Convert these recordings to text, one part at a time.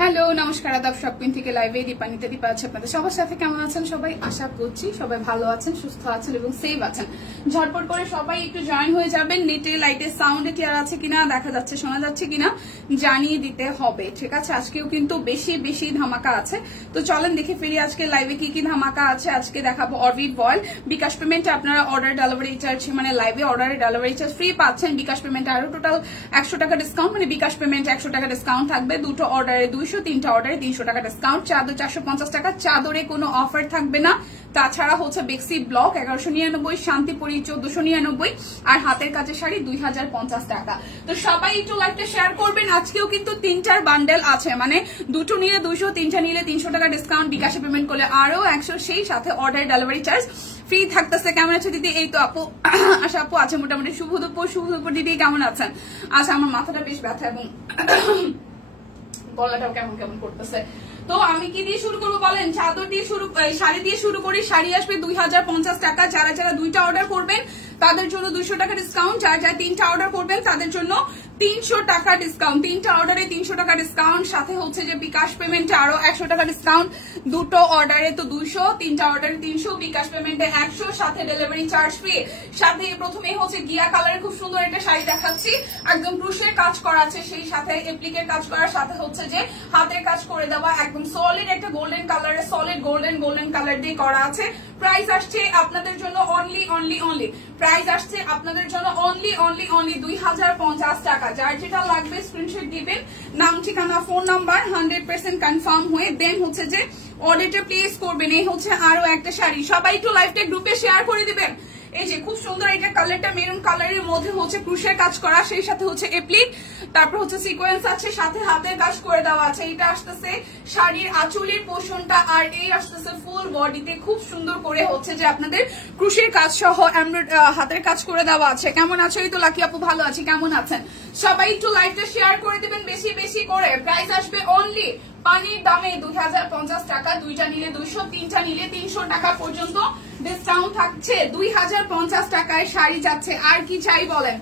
Hello নমস্কার আদাব shopping থেকে লাইভে দীপানিতে দীপা আছে আপনাদের সবার সাথে। কেমন আছেন সবাই? আশা করছি সবাই ভালো আছেন, সুস্থ আছেন এবং সেফ আছেন। ঝটপট করে সবাই একটু জয়েন হয়ে যাবেন। নেটে লাইটের সাউন্ডে ক্লিয়ার আছে কিনা, দেখা যাচ্ছে শোনা যাচ্ছে কিনা জানিয়ে দিতে হবে, ঠিক আছে? আজকেও কিন্তু বেশি বেশি ধামাকা আছে, তো চলেন দেখে ফেরি আজকে লাইভে কি কি ধামাকা আছে। আজকে দেখাবো অরবিট বয়েল। বিকাশ পেমেন্টে আপনারা অর্ডার ডেলিভারি চার্জ মানে লাইভে অর্ডারে ডেলিভারি চার্জ ফ্রি পাচ্ছেন। বিকাশ পেমেন্টে আরো টোটাল 100 টাকা ডিসকাউন্ট, মানে বিকাশ পেমেন্ট 100 টাকা ডিসকাউন্ট থাকবে। দুটো অর্ডারে 200, 3টা অর্ডারে 300 টাকা ডিসকাউন্ট। চাদর 450 টাকা, চাদরে কোনো অফার থাকবে না। তাছাড়া হচ্ছে বেক্সি ব্লক 1199, শান্তিপুরি 1499 আর হাতের কাজের শাড়ি 2050 টাকা। তো সবাই একটু লাইভটা শেয়ার করবেন। আজকেও কিন্তু 3টার বান্ডেল আছে, মানে দুটো নিলে 200, 3টা নিলে 300 টাকা ডিসকাউন্ট। বিকাশে পেমেন্ট করলে আরো 100, সেই সাথে অর্ডার ডেলিভারি চার্জ ফ্রি থাকতেছে। কেমন আছে দিদি? এই তো আপু, আশা আপু আছে মোটামুটি। শুভ দুপুর দিদি, কেমন আছেন? আচ্ছা, আমার মাথাটা বেশ ব্যথা এবং গলাটাও কেমন কেমন করতেছে। তো আমি কি দিয়ে শুরু করবো বলেন? চাদর দিয়ে শুরু, শাড়ি দিয়ে শুরু করি। শাড়ি আসবে 2050 টাকা। যারা যারা 2টা অর্ডার করবেন তাদের জন্য 200 টাকা ডিসকাউন্ট। যারা যারা 3টা অর্ডার করবেন তাদের জন্য 300 টাকা ডিসকাউন্ট। 3টা অর্ডারে 300 টাকা ডিসকাউন্ট, সাথে হচ্ছে যে বিকাশ পেমেন্টে আরো 100 টাকা ডিসকাউন্ট। দুটো অর্ডারে তো 200, 3টা অর্ডারে 300, বিকাশ পেমেন্টে 100, সাথে ডেলিভারি চার্জ ফ্রি। সাথে প্রথমে হচ্ছে গিয়া কালারের খুব সুন্দর একটা শাড়ি দেখাচ্ছি, একদম ক্রুশের কাজ করা আছে, সেই সাথে এপ্লিকের কাজ করার সাথে হচ্ছে যে হাতের কাজ করে দেওয়া, একদম সলিড একটা গোল্ডেন কালারের, সলিড গোল্ডেন কালার দিয়ে করা আছে। প্রাইস আসছে আপনাদের জন্য অনলি প্রাইস আসছে আপনাদের জন্য অনলি 2050 টাকা। যার যেটা লাগবে স্ক্রিনশট দিবেন, নাম ঠিকানা ফোন নাম্বার 100% কনফার্ম হয়ে দেন হচ্ছে যে অর্ডারটা প্লেস করবেন। এই হচ্ছে আরো একটা শাড়ি, সবাই একটু লাইভটা গ্রুপে শেয়ার করে দিবেন। এই যে খুব সুন্দর এটা কালারটা, মেরুন কালারের মধ্যে হচ্ছে ক্রুশের কাজ করা, সেই সাথে হচ্ছে এপ্লিক, তারপর হচ্ছে সিকোয়েন্স আছে, সাথে হাতের কাজ করে দেওয়া আছে। এটা আসতেছে শাড়ির আঁচলের পোর্শনটা, আর এই আসতেছে ফুল বডিতে খুব সুন্দর করে হচ্ছে যে আপনাদের ক্রুশের কাজ সহ হাতের কাজ করে দেওয়া আছে। কেমন আছো? এই তো লাকি আপু ভালো আছি, কেমন আছেন? সবাই একটু লাইভটা শেয়ার করে দিবেন বেশি বেশি করে। প্রাইস আসবে অনলি পানির দামে 2050 টাকা। 2টা নিলে 200, 3টা নিলে 300 টাকা পর্যন্ত ডিসকাউন্ট থাকছে। 2050 টাকায় শাড়ি যাচ্ছে, আর কি চাই বলেন?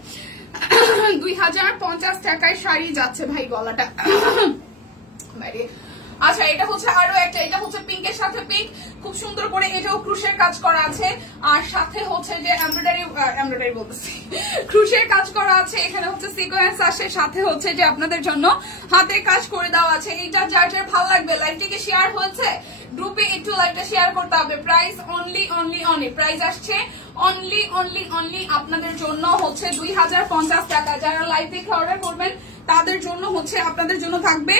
2050 টাকায় শাড়ি যাচ্ছে ভাই, গলাটা আচ্ছা। এটা হচ্ছে আরো একটা, এটা হচ্ছে পিঙ্কের সাথে পিঙ্ক, খুব সুন্দর করে এটাও ক্রুশের কাজ করা আছে, আর সাথে হচ্ছে যে এমব্রয়ডারি বলতেছি, ক্রুশের কাজ করা আছে। এখানে হচ্ছে সিকোয়েন্স আসে, সাথে হচ্ছে যে আপনাদের জন্য হাতের কাজ করে দেওয়া আছে। এটা যার যার ভালো লাগবে, লাইভটিকে শেয়ার হয়েছে গ্রুপে একটু লাইভটা শেয়ার করতে হবে। প্রাইস অনলি প্রাইস আসছে অনলি আপনাদের জন্য হচ্ছে 2050 টাকা। যারা লাইভ দেখে অর্ডার করবেন তাদের জন্য হচ্ছে আপনাদের জন্য থাকবে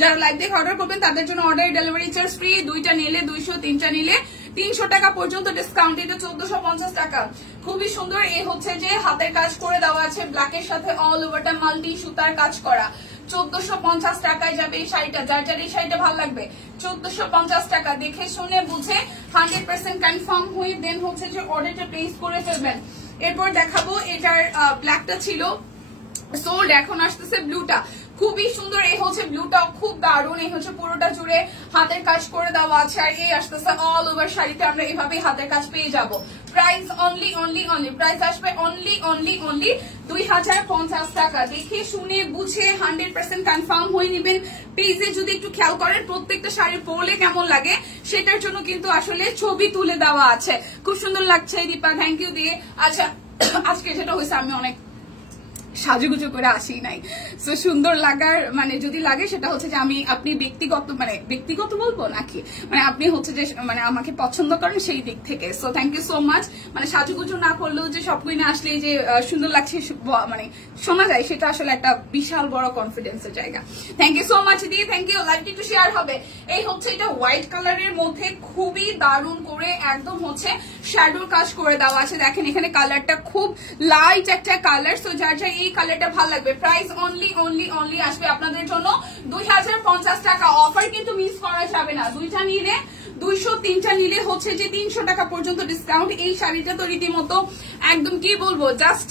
যারা লাইভ দেখে অর্ডার করবেন তাদের জন্য অর্ডার ডেলিভারি চার্জ ফ্রি। 2টা নিলে 200, 3টা নিলে 300 টাকা পর্যন্ত ডিসকাউন্ট। এটা 1450 টাকা। খুবই সুন্দর। এই হচ্ছে যে হাতের কাজ করে দেওয়া আছে, ব্ল্যাকের সাথে অল ওভারটা মাল্টি সুতার কাজ করা। 1450 টাকায় যাবে এই শাড়িটা। যার যার এই শাড়িটা ভালো লাগবে 1450 টাকা। দেখে শুনে বুঝে 100% কনফার্ম হয়ে দেন হচ্ছে যে অর্ডারটা প্লেস করে ফেলবেন। এরপর দেখাবো এটার ব্ল্যাকটা ছিল সোল্ড, এখন আসতেছে ব্লুটা, খুবই সুন্দর। এই হচ্ছে ব্লুটাও খুব দারুণ। এই হচ্ছে পুরোটা জুড়ে হাতের কাজ করে দেওয়া আছে, আর এই আসতেছে অল ওভার শাড়িতে আমরা এইভাবেই হাতের কাজ পেয়ে যাব। প্রাইস অনলি প্রাইস আসবে অনলি 2050 টাকা। দেখে শুনে বুঝে 100% কনফার্ম হয়ে নেবেন। পেজে যদি একটু খেয়াল করেন প্রত্যেকটা শাড়ি পরলে কেমন লাগে সেটার জন্য কিন্তু আসলে ছবি তুলে দেওয়া আছে। খুব সুন্দর লাগছে দীপা, থ্যাংক ইউ দিয়ে। আচ্ছা, আজকে যেটা হয়েছে আমি অনেক সাজুগুজু করে আসি নাই, সো সুন্দর লাগার মানে যদি লাগে সেটা হচ্ছে যে আপনি ব্যক্তিগত বলবো নাকি, মানে আপনি হচ্ছে যে মানে আমাকে পছন্দ করেন সেই দিক থেকে। So thank you so much. মানে সাজুগুজু না করলেও যে সব না আসলে যে সুন্দর লাগছে মানে শোনা যায়, সেটা আসলে একটা বিশাল বড় কনফিডেন্সের জায়গা। থ্যাংক ইউ সো মাচ দিয়ে, থ্যাংক ইউ। লাইভটি একটু শেয়ার হবে। এই হচ্ছে এটা হোয়াইট কালারের মধ্যে খুবই দারুণ করে একদম হচ্ছে শ্যাডোর কাজ করে দেওয়া আছে। দেখেন এখানে কালারটা খুব লাইট একটা কালার। সো যার যার এই কালারটা ভালো লাগবে, প্রাইস অনলি আসবে আপনাদের জন্য 2050 টাকা। অফার কিন্তু মিস করা যাবে না। 2টা নিলে 200, 3টা নিলে হচ্ছে যে 300 টাকা পর্যন্ত ডিসকাউন্ট। এই শাড়িটা তো রীতিমতো একদম কি বলবো, জাস্ট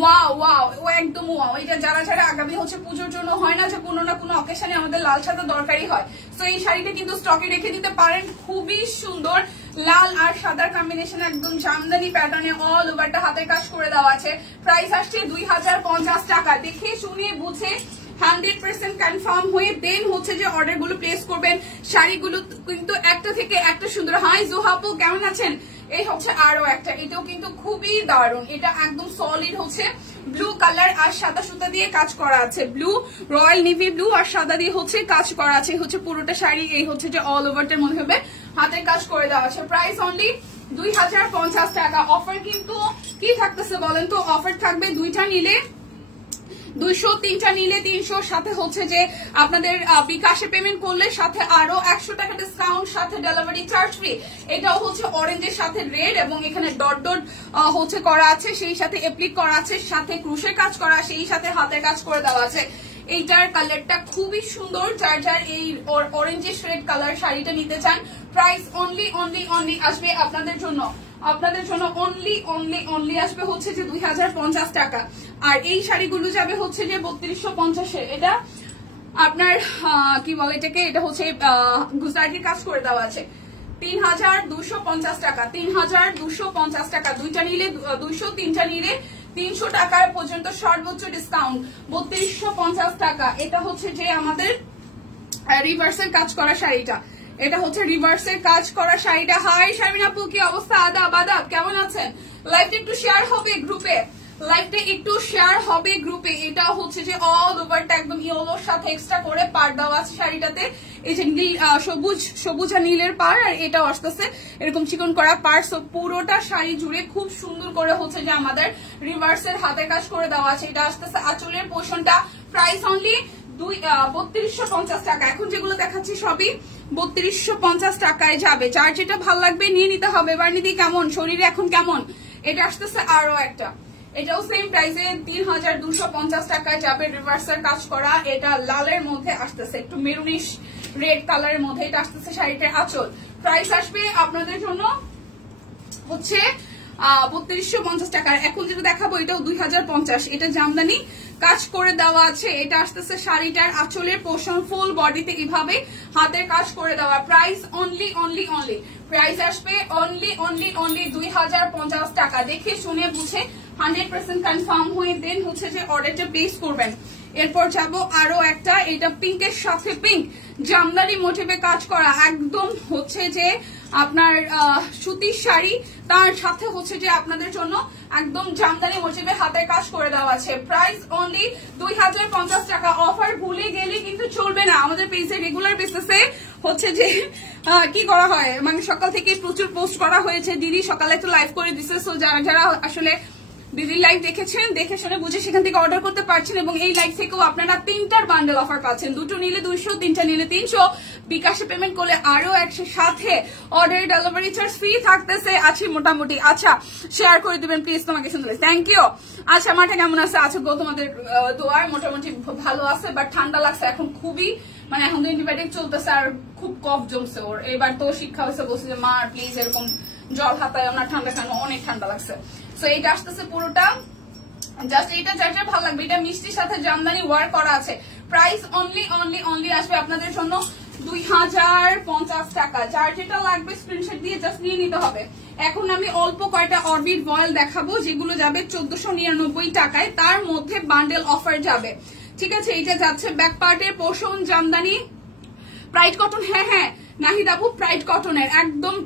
ওয়াও ওয়াও, ও একদম ওয়াও। এটা যারা যারা আগামী হচ্ছে পুজোর জন্য হয় না যে কোনো না কোনো অকেশনে আমাদের লাল সাদা দরকারি হয়, তো এই শাড়িটা কিন্তু স্টকে রেখে দিতে পারেন। খুবই সুন্দর লাল আর সাদার কম্বিনেশন, একদম জামদানি প্যাটার্নে অল ওভারটা হাতের কাজ করে দেওয়া আছে। প্রাইস আসছে 2050 টাকা। দেখে শুনে বুঝে 100% কনফার্ম হয়ে দেন হচ্ছে যে অর্ডার গুলো প্লেস করবেন। শাড়িগুলো কিন্তু একটা থেকে একটা সুন্দর। হাই জোহাপু, কেমন আছেন? এই হচ্ছে আরো একটা, এটাও কিন্তু খুবই দারুণ। এটা একদম সলিড হচ্ছে ব্লু কালার আর সাদা সুতা দিয়ে কাজ করা আছে। ব্লু, রয়্যাল নেভি ব্লু আর সাদা দিয়ে হচ্ছে কাজ করা আছে। হচ্ছে পুরোটা শাড়ি এই হচ্ছে যে অল ওভারটার মধ্যে হবে হাতের কাজ করে দেওয়া আছে। প্রাইস অনলি 2050 টাকা। অফার কিন্তু কি থাকতেছে বলেন তো? অফার থাকবে দুইটা নিলে 200, তিনটা নিলে 300, সাথে হচ্ছে যে আপনাদের বিকাশে পেমেন্ট করলে সাথে আরো 100 টাকা ডিসকাউন্ট, সাথে ডেলিভারি চার্জ ফ্রি। এটাও হচ্ছে অরেঞ্জের সাথে রেড এবং এখানে ডট ডট হচ্ছে করা আছে, সেই সাথে অ্যাপ্লিক করা আছে, সাথে ক্রুশের কাজ করা, সেই সাথে হাতের কাজ করে দেওয়া আছে। এইটার কালারটা খুবই সুন্দর। যার যার এই অরেঞ্জিশ রেড কালার শাড়িটা নিতে চান, প্রাইস অনলি অনলি অনলি আসবে আপনাদের জন্য অনলি আসবে হচ্ছে যে 2050 টাকা। আর এই শাড়িগুলো যাবে হচ্ছে যে 3250-এর। এটা আপনার কি বলে এটাকে, এটা হচ্ছে গুজরাটির কাজ করে দেওয়া আছে। 3250 টাকা, 3250 টাকা। দুইটা নিলে 200, তিনটা নিলে 300 টাকার পর্যন্ত সর্বোচ্চ ডিসকাউন্ট, 3250 টাকা। এটা হচ্ছে যে আমাদের রিভার্সের কাজ করা শাড়িটা, এটা হচ্ছে রিভার্সের কাজ করা শাড়িটা। হাই শারমিন আপু, কি অবস্থা? আদাব আদাব, কেমন আছেন? লাইভটা একটু শেয়ার হবে গ্রুপে, এটা হচ্ছে যে অল ওভারটা একদম ইয়েলোর সাথে এক্সট্রা করে পার দেওয়া আছে শাড়িটাতে। এই যে সবুজ আর নীলের পার, আর এটাও আসতেছে এরকম চিকন করা পার। সো পুরোটা শাড়ি জুড়ে খুব সুন্দর করে হচ্ছে যে আমাদের রিভার্সের হাতের কাজ করে দেওয়া আছে। এটা আসতেছে আঁচলের পোর্শনটা। প্রাইস অনলি 3250 টাকা। এখন যেগুলো দেখাচ্ছি সবই 3250 টাকায় যাবে। যার যেটা ভালো লাগবে নিয়ে নিতে হবে। বার্নিদি কেমন, শরীরে এখন কেমন? এটা আসতেছে আরো একটা, এটাও সেম প্রাইসে 3250 টাকায় যাবে, রিভার্সের কাজ করা। এটা লালের মধ্যে আসতেছে, একটু মেরুনিশ রেড কালারের মধ্যে এটা আসতেছে শাড়িটার আঁচল। প্রাইস আসবে আপনাদের জন্য হচ্ছে 3250 টাকার। এখন যেটা দেখাবো এটাও 2050, এটা জামদানি কাজ করে দেওয়া আছে। এটা আসতেছে শাড়িটার আঁচলের পোর্শন, ফুল বডিতে এভাবে হাতের কাজ করে দেওয়া। Price only only only, price আসবে অনলি অনলি অনলি 2050 টাকা। দেখে শুনে বুঝে 100% কনফার্ম হয়ে দেন হচ্ছে যে অর্ডারটা প্লেস করবেন। এরপর যাব আরো একটা, এটা পিঙ্কের সাথে পিঙ্ক জামদানি মোটিভে কাজ করা, একদম হচ্ছে যে আপনার সুতির শাড়ি, তার সাথে হচ্ছে যে আপনাদের জন্য একদম জামদানি মোটিভে হাতের কাজ করে দেওয়া আছে। প্রাইস অনলি 2050 টাকা। অফার ভুলে গেলে কিন্তু চলবে না। আমাদের পেজে রেগুলার বেসিসে হচ্ছে যে কি করা হয়, মানে সকাল থেকে প্রচুর পোস্ট করা হয়েছে। দিদি সকালে একটু লাইভ করে দিচ্ছে, সো যারা যারা আসলে দিদির লাইভ দেখেছেন, দেখে শুনে বুঝে সেখান থেকে অর্ডার করতে পারছেন। এবং এই লাইভ থেকেও আপনারা 3টার বান্ডেল অফার পাচ্ছেন, 2টো নিলে 200, 3টা নিলে 300, বিকাশে পেমেন্ট করলে আরো 100, সাথে অর্ডার ডেলিভারি চার্জ ফ্রি থাকতেছে। আছি মোটামুটি। আচ্ছা শেয়ার করে দিবেন প্লিজ, তোমাকে সুন্দর, থ্যাংক ইউ। আচ্ছা মাঠে কেমন আছে? আচ্ছা গো, তোমাদের দোয়ার মোটামুটি ভালো আছে, বাট ঠান্ডা লাগছে এখন খুবই, মানে এখন তো অ্যান্টিবায়োটিক চলতেছে আর খুব কফ জমছে ওর। এবার তো শিক্ষা হয়েছে, বলছে যে মা প্লিজ এরকম জল হাতায় না, ঠান্ডা কেন, অনেক ঠান্ডা লাগছে। সো এটা আসতেছে পুরোটা জাস্ট, এটা যার যার ভালো লাগবে। এটা মিষ্টির সাথে জামদানি ওয়ার্ক করা আছে। প্রাইস অনলি অনলি অনলি আসবে আপনাদের জন্য 2050 টাকা। যার যেটা লাগবে স্ক্রিনশট দিয়ে জাস্ট নিয়ে নিতে হবে। এখন আমি অল্প কয়টা অরবিট ভয়েল দেখাবো যেগুলো যাবে 1499 টাকায়, তার মধ্যে বান্ডেল অফার যাবে। ঠিক আছে, এটা যাচ্ছে ব্যাক পার্টের পোর্শন জামদানি প্রাইড কটন। হ্যাঁ হ্যাঁ নাহিদ আপু, প্রাইড কটনের একদম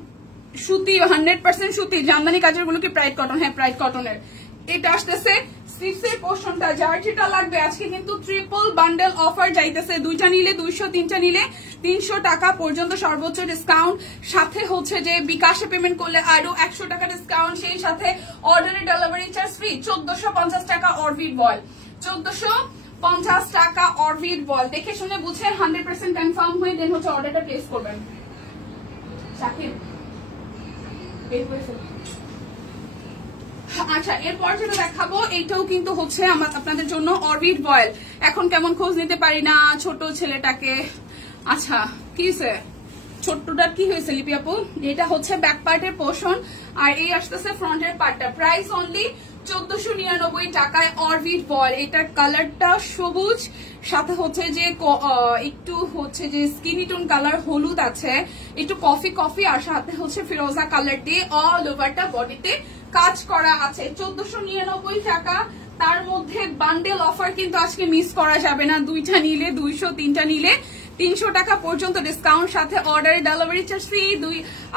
সুতি, 100% সুতি জামদানি কাজের গুলো কি প্রাইড কটন? হ্যাঁ প্রাইড কটনের। এটা আসতেছে স্লিভসের পোর্শনটা। যার যেটা লাগবে আজকে কিন্তু ট্রিপল বান্ডেল অফার যাইতেছে। 2টা নিলে 200, 3টা নিলে 300 টাকা পর্যন্ত সর্বোচ্চ ডিসকাউন্ট, সাথে হচ্ছে যে বিকাশে পেমেন্ট করলে আরো 100 টাকা ডিসকাউন্ট, সেই সাথে অর্ডারে ডেলিভারি চার্জ ফ্রি। 1450 টাকা অরবিট বয়েল, 1450 টাকা অরবিট বয়েল। দেখে শুনে বুঝে 100% কনফার্ম হয়ে দেন হচ্ছে অর্ডারটা প্লেস করবেন। শাকিব আচ্ছা এরপর যেটা দেখাবো এইটাও কিন্তু হচ্ছে আপনাদের জন্য অরবিট বয়েল। এখন কেমন খোঁজ নিতে পারি না ছোট ছেলেটাকে। আচ্ছা কি হয়েছে, ছোট্টটার কি হয়েছে লিপি আপু? এটা হচ্ছে ব্যাক পার্টের পোর্শন আর এই আসতেছে ফ্রন্টের পার্টটা। প্রাইস অনলি 1499 টাকায় অরবিট বল। এটার কালারটা সবুজ, সাথে হচ্ছে যে একটু হচ্ছে যে স্কিনি টোন কালার হলুদ আছে, একটু কফি কফি, আর সাথে হচ্ছে ফিরোজা কালার দিয়ে অল ওভারটা বডিতে কাজ করা আছে। 1499 টাকা। তার মধ্যে বান্ডেল অফার কিন্তু আজকে মিস করা যাবে না। 2টা নিলে 200, 3টা নিলে 300 টাকা পর্যন্ত ডিসকাউন্ট, সাথে অর্ডারে ডেলিভারি চার্জ ফ্রি,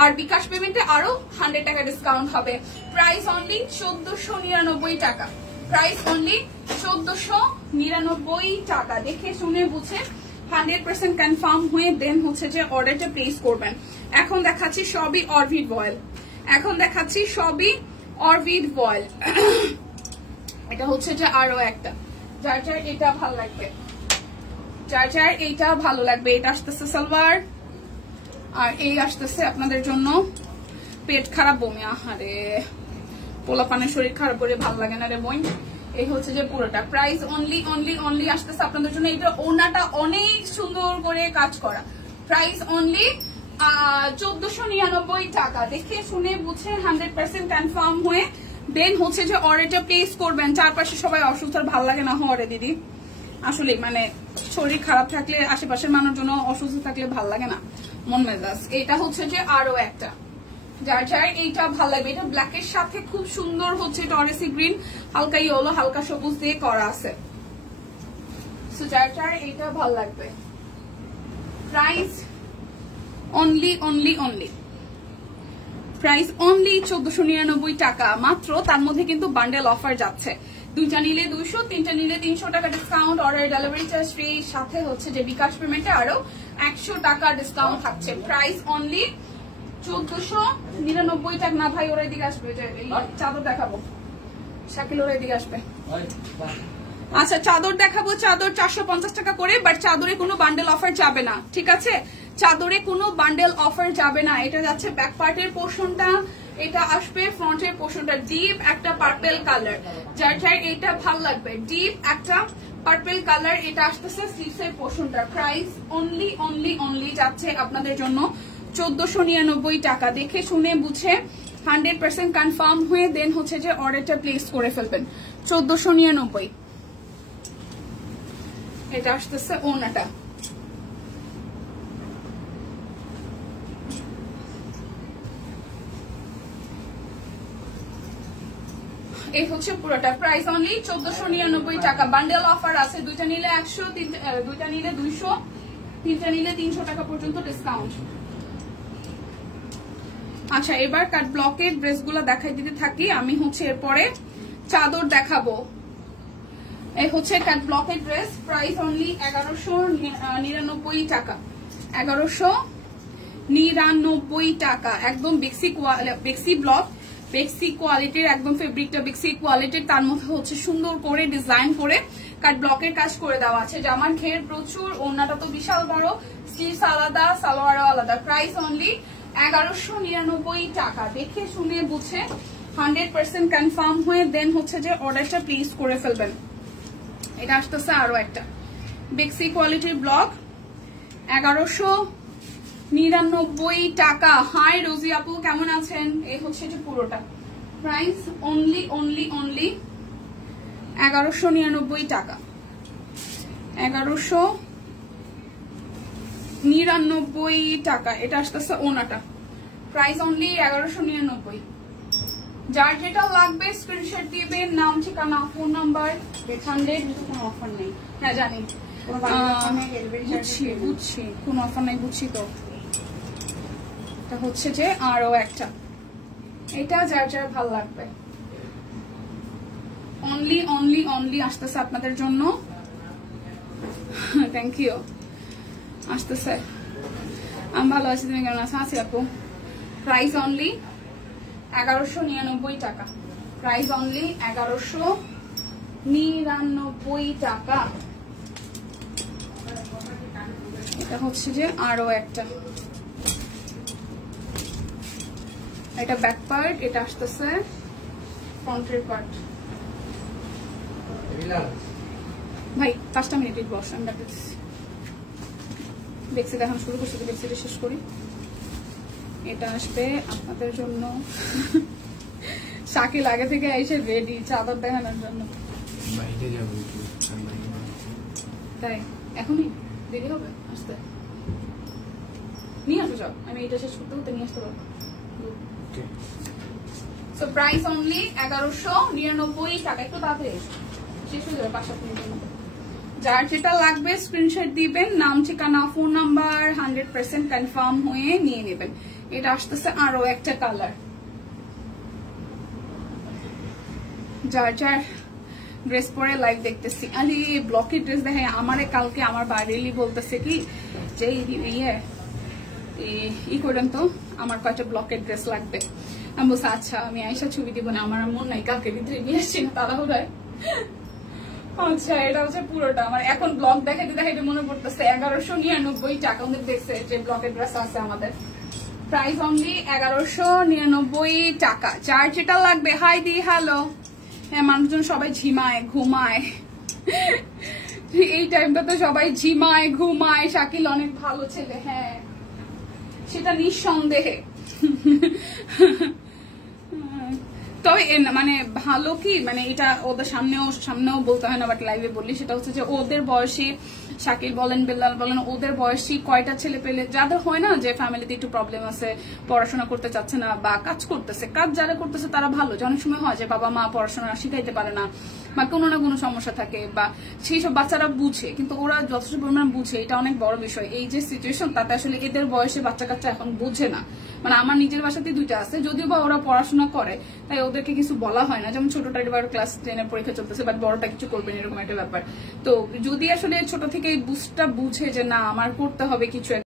আর বিকাশ পেমেন্টে আরো 100 টাকা ডিসকাউন্ট হবে। প্রাইস অনলি 1499 টাকা। প্রাইস অনলি 1499 টাকা। দেখে শুনে বুঝে 100% কনফার্ম হয়ে দেন হচ্ছে যে অর্ডারটা প্লেস করবেন। এখন দেখাচ্ছি সবই অরবিট বয়েল। এটা হচ্ছে যে আরো একটা, যার যার এটা ভালো লাগবে, এটা আসতেছে সালোয়ার, আর এই আসতেছে আপনাদের জন্য পেট খারাপ বমি। আহারে পোলাপানের শরীর খারাপ করে ভালো লাগে না রে বোন। এই হচ্ছে যে পুরোটা। প্রাইস অনলি আসতেছে আপনাদের জন্য। এটা ওনাটা অনেক সুন্দর করে কাজ করা। প্রাইস অনলি 1499 টাকা। দেখে শুনে বুঝে 100% কনফার্ম হয়ে দেন হচ্ছে যে অর্ডারটা প্লেস করবেন। চারপাশে সবাই অসুস্থ, ভালো লাগে না হরে দিদি, আসলে মানে শরীর খারাপ থাকলে, আশেপাশের মানুষজন অসুস্থ থাকলে ভাল লাগে না, মন মেজাজ। এটা হচ্ছে যে আরো একটা, যার যার এইটা ভাল লাগবে। এটা ব্ল্যাকের সাথে খুব সুন্দর হচ্ছে টরেসি গ্রিন, হালকা ইয়েলো, হালকা সবুজ দিয়ে করা আছে। সো যার যার এইটা ভাল লাগবে। প্রাইস অনলি 1499 টাকা মাত্র। তার মধ্যে কিন্তু বান্ডেল অফার যাচ্ছে। 2টা নিলে 200, 3টা নিলে 300 টাকা discount, order delivery charge free, সাথে হচ্ছে যে বিকাশ পেমেন্টে আরো 100 টাকা ডিসকাউন্ট থাকছে। প্রাইস অনলি 1499 টাকা। না ভাই ওরা এদিকে আসবে, চাদর দেখাবো, শাকিল ওরা এদিকে আসবে। আচ্ছা চাদর দেখাবো, চাদর 450 টাকা করে, বাট চাদরে কোনো বান্ডেল অফার যাবে না, ঠিক আছে? চাদরে কোনো বান্ডেল অফার যাবে না। এটা যাচ্ছে ব্যাক পার্টের পোর্শনটা, এটা আসবে ফ্রন্টের পোর্শনটা। ডিপ একটা পার্পল কালার, যার যার এটা ভালো লাগবে, ডিপ একটা পার্পল কালার। এটা আসতেছে স্লিভসের পোর্শনটা। প্রাইস অনলি যাচ্ছে আপনাদের জন্য 1499 টাকা। দেখে শুনে বুঝে 100% কনফার্ম হয়ে দেন হচ্ছে যে অর্ডারটা প্লেস করে ফেলবেন। 1499। এটা আসতেছে ওনাটা। এই হচ্ছে পুরোটা। প্রাইস অনলি 1499 টাকা। বান্ডেল অফার আছে, 2টা নিলে 100, 2টা নিলে 200, 3টা নিলে 300 টাকা পর্যন্ত ডিসকাউন্ট। আচ্ছা এবার কাট ব্লকের ড্রেসগুলো দেখাই দিতে থাকি। আমি হচ্ছে এরপরে চাদর দেখাবো। এই হচ্ছে কাট ব্লকের ড্রেস। প্রাইস অনলি 1199 টাকা। 1199 টাকা। একদম বেক্সি ব্লক, বেক্সি কোয়ালিটির, একদম ফেব্রিকটা বেক্সি কোয়ালিটির। তার মধ্যে হচ্ছে সুন্দর করে ডিজাইন করে কাট ব্লকের কাজ করে দেওয়া আছে। জামার ঘের প্রচুর, ওড়নাটা তো বিশাল বড়, স্লিভস আলাদা, সালোয়ারও আলাদা। প্রাইস অনলি 1199 টাকা। দেখে শুনে বুঝে 100% কনফার্ম হয়ে দেন হচ্ছে যে অর্ডারটা প্লেস করে ফেলবেন। এটা আসতেছে আরো একটা বেক্সি কোয়ালিটির ব্লক, 1199 টাকা। হাই রোজি আপু কেমন আছেন? এই হচ্ছে যে পুরোটা। প্রাইস অনলি 1199 টাকা। 1199 টাকা। এটা আসতেছে ওনাটা। Price only 1199। যার যেটা লাগবে স্ক্রিনশট দিবেন, নাম, ঠিকানা, ফোন নাম্বার। 100 কোনো অফার নেই, হ্যাঁ জানি, বুঝছি কোনো অফার নেই, বুঝছি তো। এটা হচ্ছে যে আরো একটা, এটা যার যার ভাল লাগবে। অনলি আসতেছে আপনাদের জন্য। Thank you. আসতেছে। আমি ভালো আছি, তুমি কেমন আছো? আছি আপু। প্রাইস অনলি 1199 টাকা। প্রাইস অনলি 1199 টাকা। এটা হচ্ছে যে আরো একটা, এটা ব্যাক পার্ট, এটা আসতেছে ফ্রন্টের পার্ট। ভাই 5টা মিনিট বস, আমি ডাকতেছি। বেক্সি দেখানো শুরু করছি, বেক্সিটা শেষ করি। এটা আসবে আপনাদের জন্য শাকিল আগে থেকে এসে রেডি চাদর দেখানোর জন্য। বাইরে যাবো তাই এখনই দেরি হবে আসতে? নিয়ে আসো সব, আমি এটা শেষ করতে করতে নিয়ে আসতে পারবো। সো প্রাইস অনলি 1199 টাকা। একটু তাড়াতাড়ি শেষ হয়ে যাবে 5-7 মিনিটের মধ্যে। যার যেটা লাগবে স্ক্রিনশট দিবেন, নাম ঠিকানা ফোন নাম্বার 100% কনফার্ম হয়ে নিয়ে নেবেন। এটা আসতেছে আরো একটা কালার। যার যার ড্রেস পরে লাইভ দেখতেছি, আরে ব্লকের ড্রেস দেখে আমারে কালকে আমার বাড়িলি বলতেছে কি যে ই করেন তো, আমার কয়েকটা ব্লকের ড্রেস লাগবে। আমি বলছি আচ্ছা আমি আইসা ছবি দিব না, আমার মন নাই, কালকে ভিতরে নিয়ে আসছি না তাড়াহুড়ায়। আচ্ছা এটা হচ্ছে পুরোটা আমার। এখন ব্লক দেখাইতে দেখাইতে মনে পড়তেছে 1199 টাকা আমাদের দেখছে যে ব্লকের ড্রেস আছে আমাদের। প্রাইস অনলি 1199 টাকা। যার যেটা লাগবে হাই দি হ্যালো। হ্যাঁ মানুষজন সবাই ঝিমায় ঘুমায়, এই টাইমটা তো সবাই ঝিমায় ঘুমায়। শাকিল অনেক ভালো ছেলে, হ্যাঁ সেটা নিঃসন্দেহে। তবে মানে ভালো কি মানে এটা ওদের সামনেও বলতে হয় না, বাট লাইভে বললি সেটা হচ্ছে যে ওদের বয়সী শাকিল বলেন বেল্লাল বলেন ওদের বয়সী কয়টা ছেলে পেলে যাদের হয় না যে ফ্যামিলিতে একটু প্রবলেম আছে, পড়াশোনা করতে চাচ্ছে না বা কাজ করতেছে, কাজ যারা করতেছে তারা ভালো। যে অনেক সময় হয় যে বাবা মা পড়াশোনা শিখাইতে পারে না বা কোনো না কোনো সমস্যা থাকে, বা সেই সব বাচ্চারা বুঝে, কিন্তু ওরা যথেষ্ট পরিমাণ বুঝে, এটা অনেক বড় বিষয়। এই যে সিচুয়েশন তাতে আসলে এদের বয়সে বাচ্চা কাচ্চা এখন বুঝে না। মানে আমার নিজের বাসাতেই 2টা আছে, যদিও বা ওরা পড়াশোনা করে তাই ওদেরকে কিছু বলা হয় না। যেমন ছোটটা এবার ক্লাস 10 পরীক্ষা চলতেছে, বাট বড়টা কিছু করবেন এরকম একটা ব্যাপার। তো যদি আসলে ছোট থেকে এই বুঝটা বুঝে যে না আমার করতে হবে কিছু